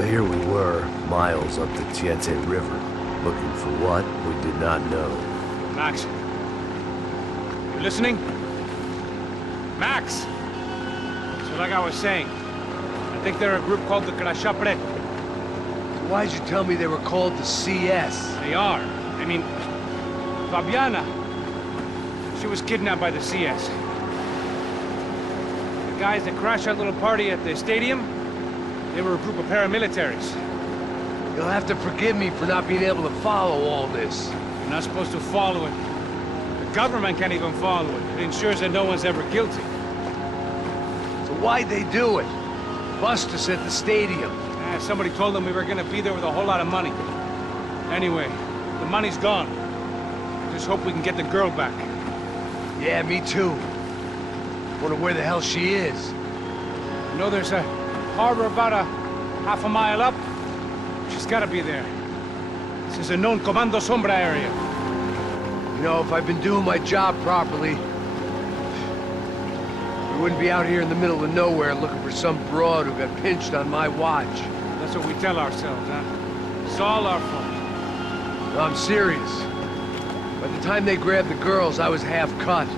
So here we were, miles up the Tiete River, looking for what we did not know. Max. You listening? Max! So like I was saying, I think they're a group called the Crashapret. Why'd you tell me they were called the CS? They are. I mean, Fabiana. She was kidnapped by the CS. The guys that crashed that little party at the stadium, they were a group of paramilitaries. You'll have to forgive me for not being able to follow all this. You're not supposed to follow it. The government can't even follow it. It ensures that no one's ever guilty. So why'd they do it? Bust us at the stadium. Somebody told them we were gonna be there with a whole lot of money. Anyway, the money's gone. Just hope we can get the girl back. Yeah, me too. Wonder where the hell she is. You know there's a harbor about a half a mile up? She's gotta be there. This is a known Comando Sombra area. You know, if I've been doing my job properly, we wouldn't be out here in the middle of nowhere looking for some broad who got pinched on my watch. That's what we tell ourselves, huh? It's all our fault. No, I'm serious. By the time they grabbed the girls, I was half cut.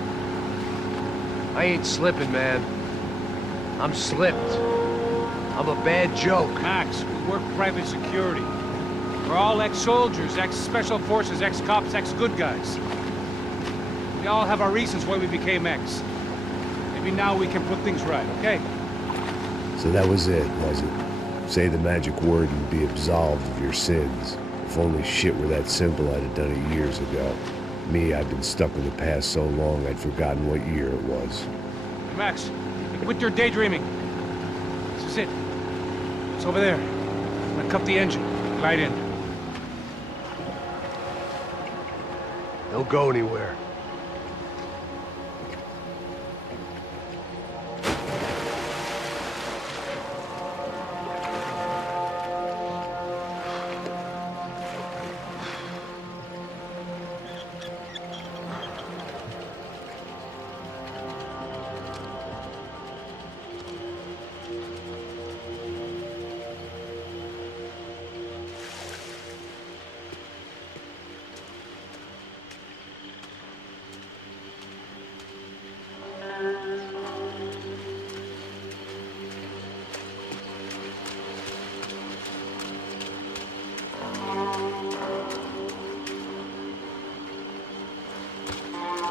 I ain't slipping, man. I'm slipped. I'm a bad joke. Max, we work private security. We're all ex-soldiers, ex-special forces, ex-cops, ex-good guys. We all have our reasons why we became ex. Maybe now we can put things right, okay? So that was it, was it? Say the magic word and be absolved of your sins. If only shit were that simple, I'd have done it years ago. Me, I've been stuck in the past so long I'd forgotten what year it was. Hey, Max, quit your daydreaming. This is it. It's over there. I'm gonna cut the engine. Glide in. Don't go anywhere.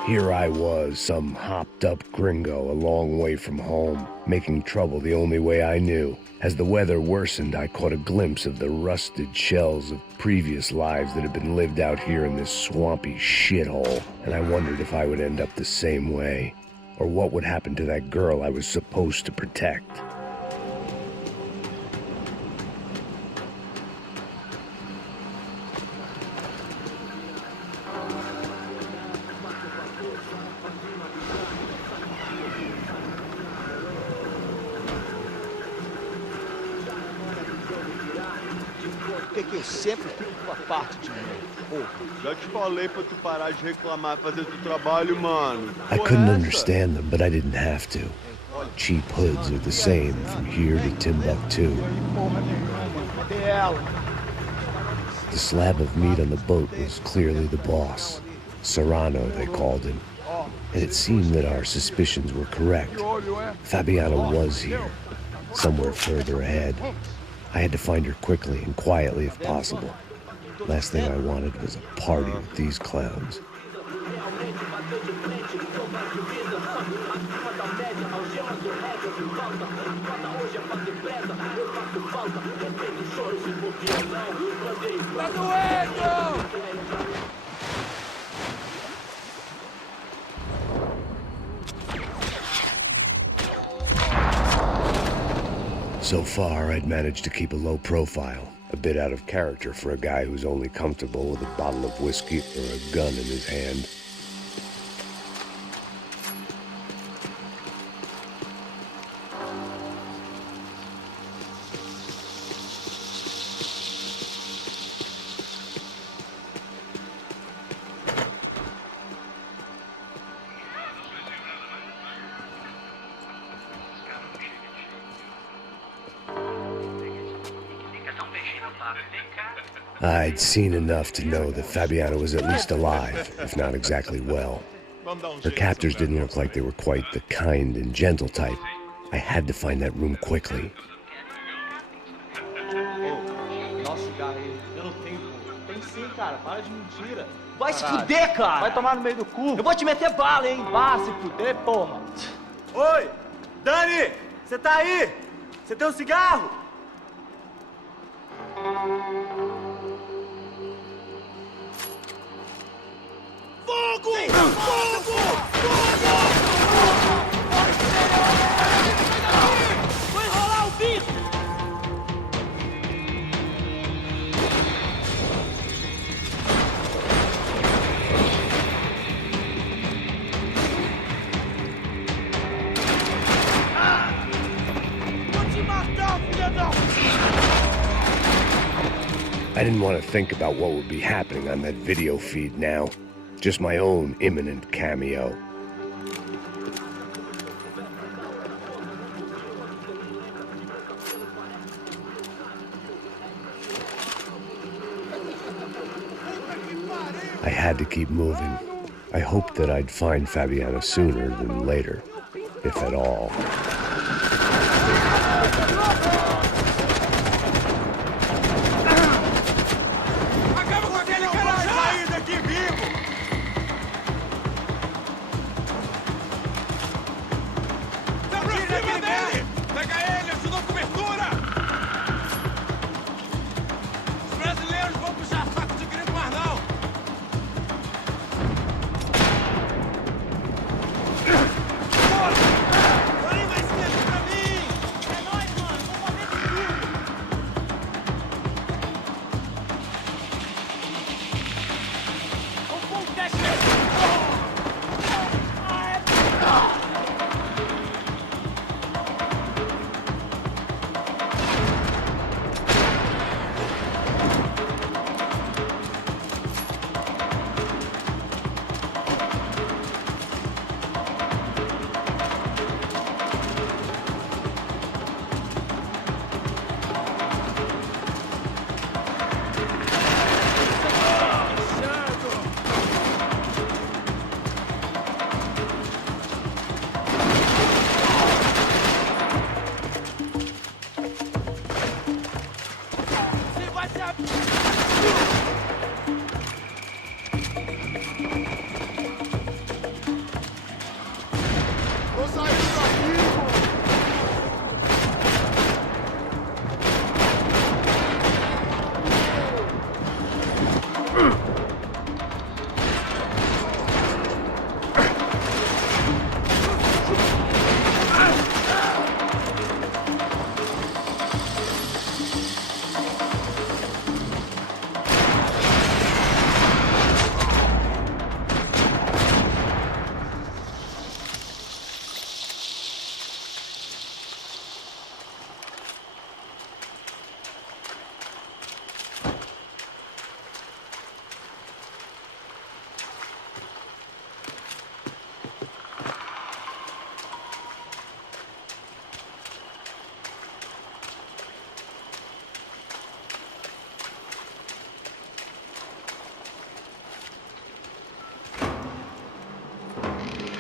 Here I was, some hopped-up gringo a long way from home, making trouble the only way I knew. As the weather worsened, I caught a glimpse of the rusted shells of previous lives that had been lived out here in this swampy shithole, and I wondered if I would end up the same way, or what would happen to that girl I was supposed to protect. Que eu sempre fico com a parte de mim. Porra. Já te falei pra tu parar de reclamar e fazer teu trabalho, mano. I couldn't understand them, but I didn't have to. Cheap hoods are the same from here to Timbuktu. The slab of meat on the boat was clearly the boss. Serrano, they called him. And it seemed that our suspicions were correct. Fabiana was here, somewhere further ahead. I had to find her quickly and quietly if possible. Last thing I wanted was a party with these clowns. So far, I'd managed to keep a low profile, a bit out of character for a guy who's only comfortable with a bottle of whiskey or a gun in his hand. I'd seen enough to know that Fabiana was at least alive, if not exactly well. Her captors didn't look like they were quite the kind and gentle type. I had to find that room quickly. Nossa, cigarro aí. Eu não tenho, pô. Tem sim, cara. Para de mentira. Vai se fuder, cara. Vai tomar no meio do cu. Eu vou te meter bala, hein. Vá se fuder, porra. Oi! Dani! Você tá aí? Você tem um cigarro? Fogo! Fogo! Vou enrolar o bico. Vou te matar, filha da... I didn't want to think about what would be happening on that video feed now. Just my own imminent cameo. I had to keep moving. I hoped that I'd find Fabiana sooner than later, if at all.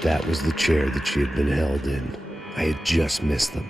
That was the chair that she had been held in. I had just missed them.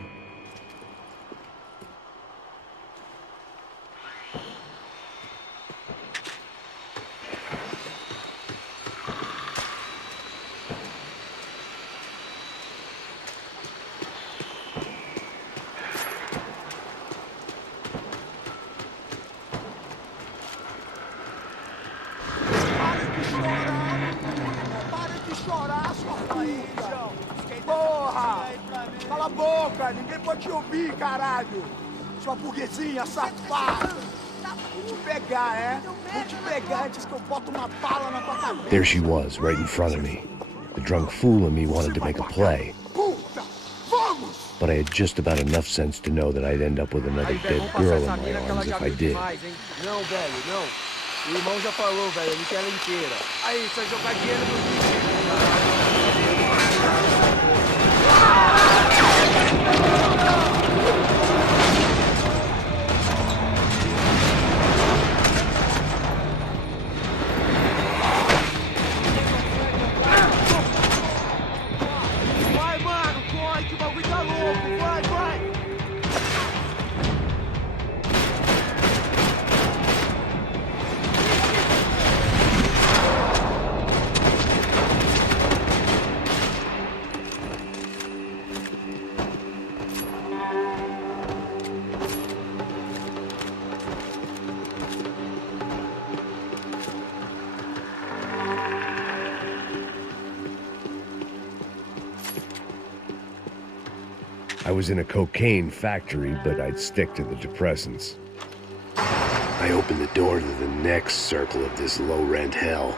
Cala a boca, ninguém pode te ouvir, caralho! Sua burguesinha safada! Vou te pegar, é? Vou te pegar antes que eu boto uma bala na tua cabeça! There she was, right in front of me. The drunk fool in me wanted to make a play. Puta! Vamos! But I had just about enough sense to know that I'd end up with another dead girl in my arms if I did. Não, velho, não. O irmão já falou, velho, ele quer ela inteira. Aí, só jogar dinheiro no lixo. I was in a cocaine factory, but I'd stick to the depressants. I opened the door to the next circle of this low-rent hell.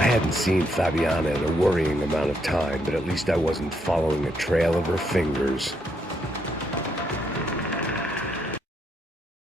I hadn't seen Fabiana in a worrying amount of time, but at least I wasn't following a trail of her fingers.